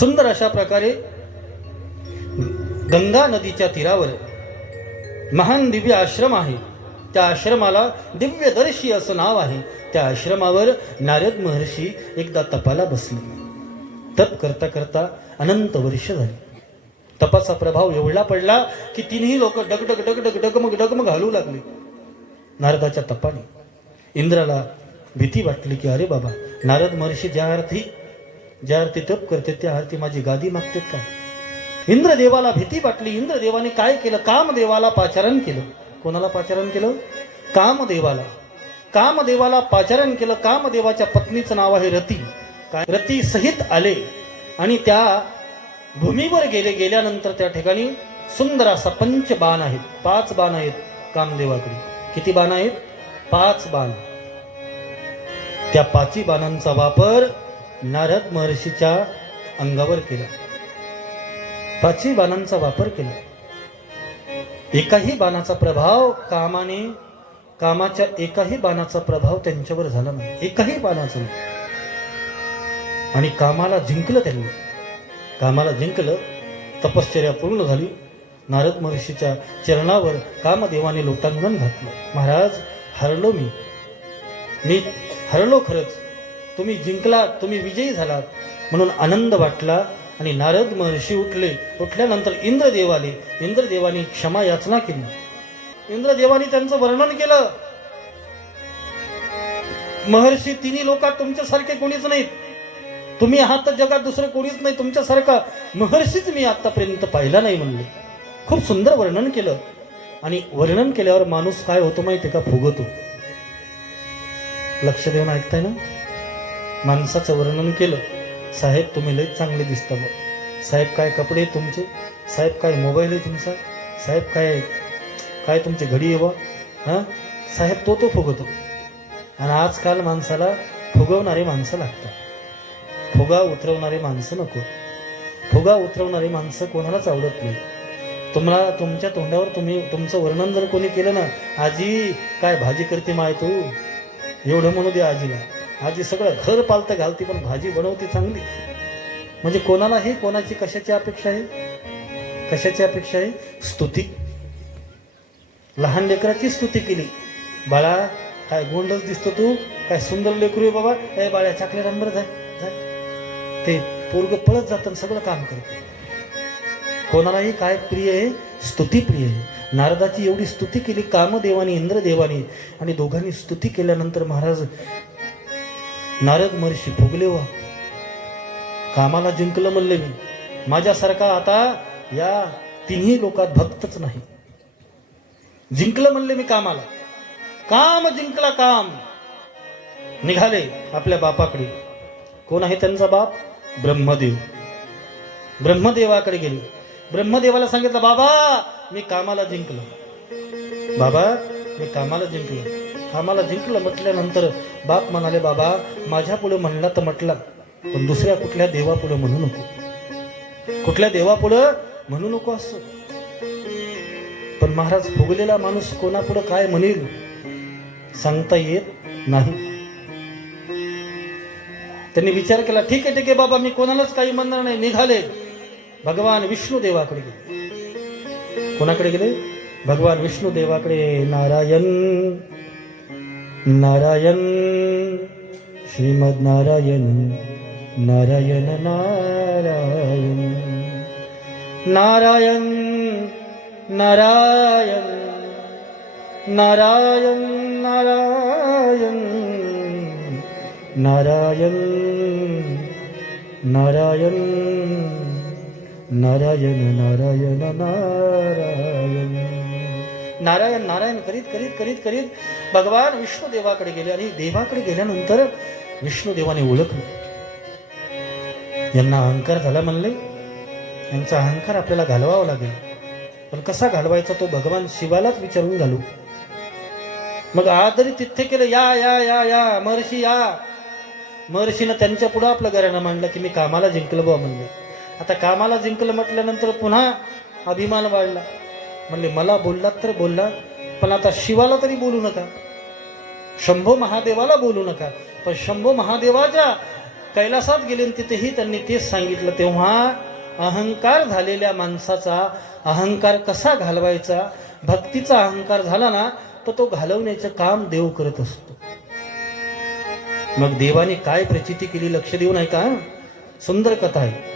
सुंदर अशा प्रकारे गंगा नदीच्या तीरावर महान दिव्य आश्रम आहे. त्या आश्रमाला दिव्यदर्शी असं नाव आहे. त्या आश्रमावर नारद महर्षी एकदा तपाला बसले. तप करता करता अनंत वर्ष झाली. तपाचा प्रभाव एवढा पडला की तिन्ही लोक डगडग डगडग डगमग डगमग घालू लागले नारदाच्या तपाने. इंद्राला भीती वाटली की अरे बाबा, नारद महर्षी ज्या अर्थी तप करते त्या अर्थी माझी गादी मागतात का. इंद्रदेवाला भीती वाटली. इंद्रदेवाने काय केलं, कामदेवाला पाचारण केलं. कोणाला पाचारण केलं? कामदेवाला पाचारण केलं. कामदेवाच्या पत्नीचं नाव आहे रती. रती सहित आले आणि त्या भूमीवर गेल्यानंतर त्या ठिकाणी सुंदर असा पंचबाण आहेत, 5 बाण आहेत कामदेवाकडे. किती बाण आहेत? 5 बाण. त्या 5 बाणांचा वापर नारद महर्षीच्या अंगावर केला. 5 बाणांचा वापर केला. एकाही बाणाचा प्रभाव कामाच्या एकाही बाणाचा प्रभाव त्यांच्यावर झाला नाही. एकाही बाणाचा नाही. आणि कामाला जिंकलं त्यांनी. कामाला जिंकलं. तपश्चर्या पूर्ण झाली. नारद महर्षीच्या चरणावर कामदेवाने लोटांगण घातलं. महाराज, हरलो मी हरलो खरंच. तुम्ही जिंकला, तुम्ही विजयी झालात म्हणून आनंद वाटला. आणि नारद महर्षी उठले. उठल्यानंतर इंद्रदेवाने क्षमा याचना केली. इंद्रदेवाने त्यांचं वर्णन केलं. महर्षी, तिन्ही लोकात तुमच्यासारखे कोणीच नाहीत. तुम्ही आहात तर जगात दुसरं कोणीच नाही. तुमच्यासारखा महर्षीच मी आतापर्यंत पाहिला नाही म्हणले. खूप सुंदर वर्णन केलं. आणि वर्णन केल्यावर माणूस काय होतो माहिती का? फुगतो. लक्ष देऊन ऐकताय ना? माणसाचं वर्णन केलं. साहेब, तुम्ही लय चांगले दिसता बघ. साहेब, काय कपडे तुमचे. साहेब, काय मोबाईल आहे तुमचा. साहेब, काय तुमची घडी आहे बा. हां साहेब, तो फुगतो. आणि आजकाल माणसाला फुगवणारे माणसं लागतात. फुगा उतरवणारे माणसं नको. फुगा उतरवणारी माणसं कोणालाच आवडत नाही. तुम्हाला तुमच्या तोंडावर तुमचं वर्णन जर कोणी केलं ना, आजी काय भाजी करते माय तू, एवढं म्हणू दे आजीला. आजी सगळं घर पालतं घालते पण भाजी बनवते चांगली. म्हणजे कोणालाही कोणाची कशाची अपेक्षा आहे? कशाची अपेक्षा आहे? स्तुती. लहान लेकराची स्तुती केली. बाळा, काय गोंडच दिसतो तू, काय सुंदर लेकरू आहे बाबा. ए बाळ्या, चाकलेट नंबर जाय. ते पोरग पळत जातं सगळं काम करते. कोणालाही काय प्रिय आहे? स्तुती प्रिय आहे. नारदाची एवढी स्तुती केली कामदेवानी, इंद्रदेवानी. आणि दोघांनी स्तुती केल्यानंतर महाराज नारद महर्षी फुगले. वा, कामाला जिंकलं म्हणले मी. माझ्यासारखा आता या तिन्ही लोकात भक्तच नाही. जिंकलं म्हणले मी कामाला. काम जिंकला. काम. निघाले आपल्या बापाकडे. कोण आहे त्यांचा बाप? ब्रह्मदेव. ब्रह्मदेवाकडे गेले. ब्रह्मदेवाला सांगितलं, बाबा मी कामाला जिंकलो. बाबा मी कामाला जिंकलं म्हटल्यानंतर बाप म्हणाले, बाबा माझ्या पुढे म्हणला तर म्हटला, पण दुसऱ्या कुठल्या देवापुढे म्हणू नको. कुठल्या देवापुढे म्हणू नको असं. पण महाराज, फुगलेला माणूस कोणापुढे काय म्हणेल सांगता येत नाही. त्यांनी विचार केला, ठीक आहे बाबा, मी कोणालाच काही म्हणणार नाही. निघाले. भगवान विष्णू देवाकडे गेले. कोणाकडे गेले? भगवान विष्णू देवाकडे. नारायण नारायण श्रीमद नारायण नारायण नारायण नारायण नारायण नारायण नारायण नारायण नारायण नारायण नारायण नारायण नारायण नारायण करीत भगवान विष्णू देवाकडे गेले. आणि देवाकडे गेल्यानंतर विष्णू देवाने ओळखलं. यांना अहंकार झाला म्हणले. यांचा अहंकार आपल्याला घालवावा लागेल. पण कसा घालवायचा तो भगवान शिवालाच विचारून घालू. मग आदरी तिथे केलं. या या या या महर्षी या. महर्षीनं त्यांच्या पुढे आपलं घराणं मांडलं की मी कामाला जिंकलं बुवा म्हणले. आता कामाला जिंकलं म्हटल्यानंतर पुन्हा अभिमान वाढला. म्हणले, मला बोललात तर बोलला, पण आता शिवाला तरी बोलू नका. शंभो महादेवाला बोलू नका. पण शंभो महादेवाच्या कैलासात गेले आणि तिथेही त्यांनी तेच सांगितलं. तेव्हा अहंकार झालेल्या माणसाचा अहंकार कसा घालवायचा, भक्तीचा अहंकार झाला ना तर तो घालवण्याचं काम देव करत असतो. मग देवाने काय प्रचिती केली लक्ष देऊन ऐका. सुंदर कथा आहे.